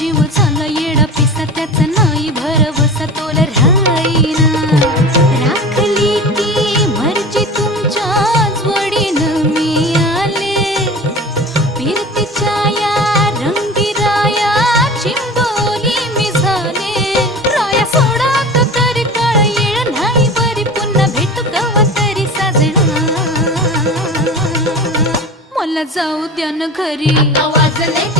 जीव झाला येडा पिसा त्याचा नाही भरवसा तोल राहीना राखली की मर्जी तुमच्याच वडीनं मी आले फिरतीच्या या रंगी राया चिंबोली मी झाले राया सोडात तरी काळ येळ नाही बरी पुन्हा भेटू कवा तरी साजना मला जाऊ द्या न घरी वाजले